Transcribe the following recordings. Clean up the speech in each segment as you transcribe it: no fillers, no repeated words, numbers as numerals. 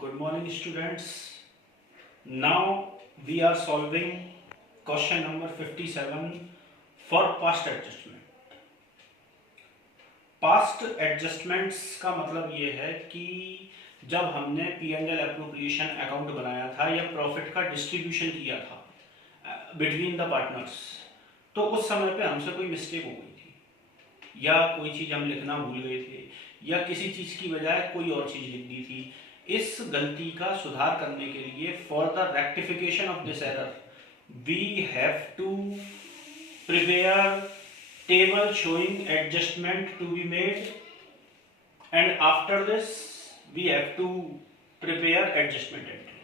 Good morning, students. Now we are solving question number 57 for past adjustment. Past adjustments का मतलब ये है कि जब हमने P&L एप्रोप्रिएशन अकाउंट बनाया था या प्रॉफिट का डिस्ट्रीब्यूशन किया था बिटवीन द पार्टनर्स, तो उस समय पे हमसे कोई मिस्टेक हो गई थी या कोई चीज़ हम लिखना भूल गए थे या किसी चीज़ की बजाय कोई और चीज़ लिख दी थी। इस गलती का सुधार करने के लिए for the rectification of this error we have to prepare table showing adjustment to be made, and after this we have to prepare adjustment entry.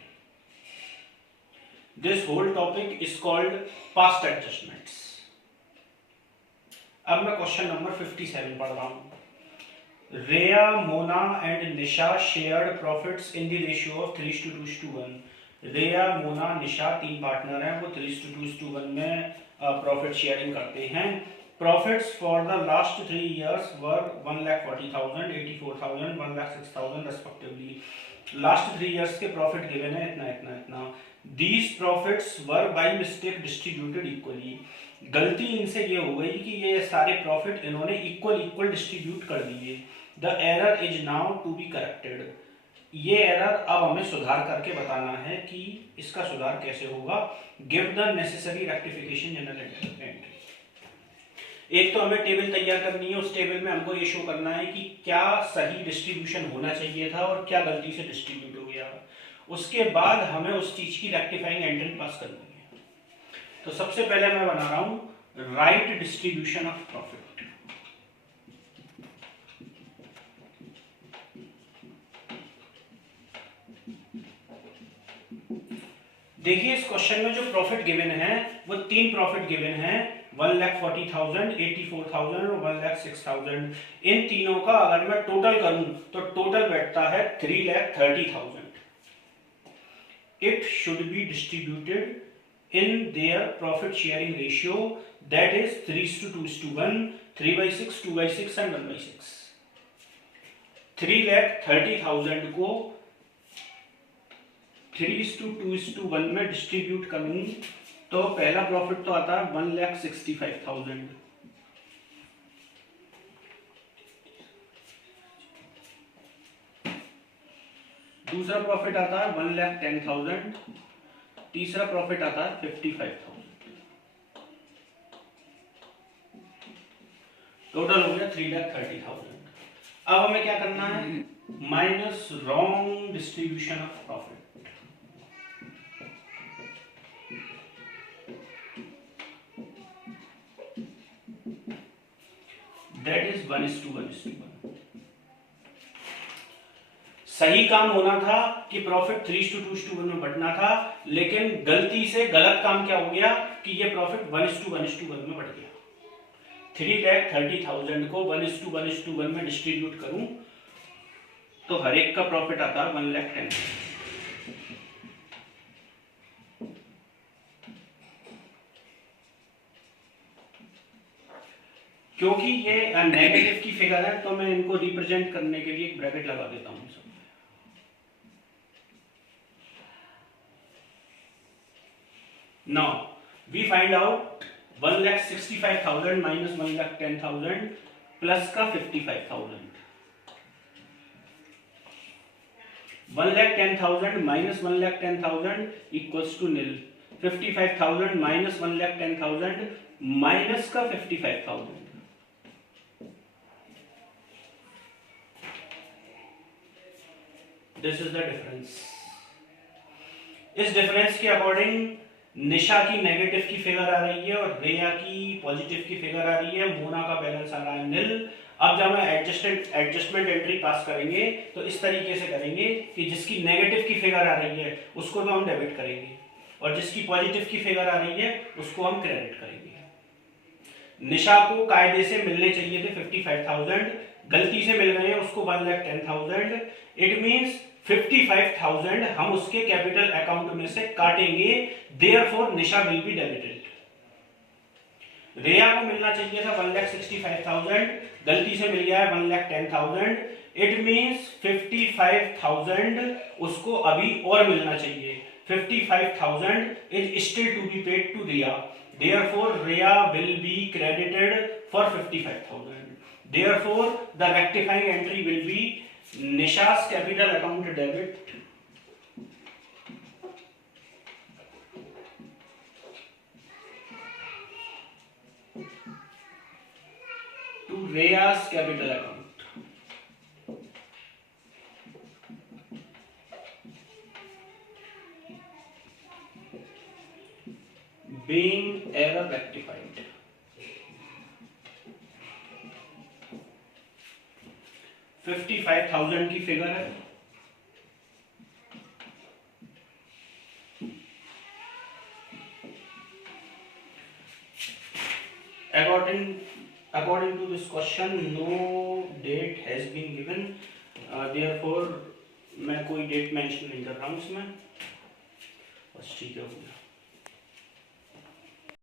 This whole topic is called past adjustments. अब मैं question number 57 पढ़ रहा हूँ। रेया, Mona and Nisha shared profits in the ratio of 3:2:1। रेया, मोना, निशा तीन partner हैं, वो 3:2:1 में प्रॉफिट शेयरिंग करते हैं। Profits for the last 3 years were 1,40,000, 84,000, 1,06,000 respectively. Last 3 years के profit given है इतना इतना इतना. These profits were by mistake distributed equally. गलती इनसे ये हो गई कि ये सारे profit इन्होंने equal distribute कर दिए. The error is now to be corrected. ये error अब हमें सुधार करके बताना है कि इसका सुधार कैसे होगा. Give the necessary rectification general entry. एक तो हमें टेबल तैयार करनी है, उस टेबल में हमको ये शो करना है कि क्या सही डिस्ट्रीब्यूशन होना चाहिए था और क्या गलती से डिस्ट्रीब्यूट हो गया। उसके बाद हमें उस चीज की रेक्टिफाइंग एंट्री पास करनी है। तो सबसे पहले मैं बना रहा हूं राइट डिस्ट्रीब्यूशन ऑफ प्रॉफिट। देखिए इस क्वेश्चन में जो प्रॉफिट गिवन है वो तीन प्रॉफिट गिवन है, 1,40,000, 84,000 और 1,06,000। इन तीनों का अगर मैं टोटल करूं तो टोटल बैठता है 3,30,000। It should be distributed in their profit sharing ratio, that is 3:2:1, 3/6, 2/6 and 1/6। 3,30,000 को 3:2:1 में डिस्ट्रीब्यूट करूं तो पहला प्रॉफिट तो आता है 1,65,000। दूसरा प्रॉफिट आता है 1,10,000। तीसरा प्रॉफिट आता है 55,000। टोटल हो गया 3,30,000। अब हमें क्या करना है, minus wrong distribution of profit. That is 1:1:1। सही काम होना था कि प्रॉफिट 3:2:1 में बढ़ना था, लेकिन गलती से गलत काम क्या हो गया कि ये प्रॉफिट 1:1:1 में बढ़ गया। 3,30,000 को 1:1:1 में डिस्ट्रीब्यूट करूं तो हर एक का प्रॉफिट आता है 1,10,000। क्योंकि ये नेगेटिव की फिगर है तो मैं इनको रिप्रेजेंट करने के लिए एक ब्रैकेट लगा देता हूं सब। Now we find out 1,65,000 minus 1,10,000 plus का 55,000। 1,10,000 minus 1,10,000 equals to nil. 55,000 minus 1,10,000 minus का 55,000। This is the difference. इस डिफरेंस के अकॉर्डिंग निशा की नेगेटिव की फिगर आ रही है और रेया की पॉजिटिव की फिगर आ रही है, मोना का बैलेंस आ रहा है निल। अब जब हम एडजस्टमेंट एंट्री पास करेंगे तो इस तरीके से करेंगे कि जिसकी नेगेटिव की फिगर आ रही है उसको तो हम डेबिट करेंगे और जिसकी पॉजिटिव की फिगर आ रही है उसको हम क्रेडिट करेंगे। निशा को कायदे से मिलने चाहिए थे 55,000, गलती से मिल गए उसको 1,10,000। इट मींस 55,000 हम उसके कैपिटल अकाउंट में से काटेंगे, therefore Nisha will be debited. रेया को मिलना चाहिए था 1,65,000, गलती से मिल गया है 1,10,000। इट मीन्स 55,000 उसको अभी और मिलना चाहिए. 55,000 is still to be paid to Riya. Therefore, Riya will be credited for 55,000. Therefore, the rectifying entry will be Nisha's capital account debit to Riya's capital account. Being error rectified. $55,000 की figure है. According to this question, no date has been given. Therefore मैं कोई date mention नहीं कर रहा हूँ इसमें. बस ठीक है.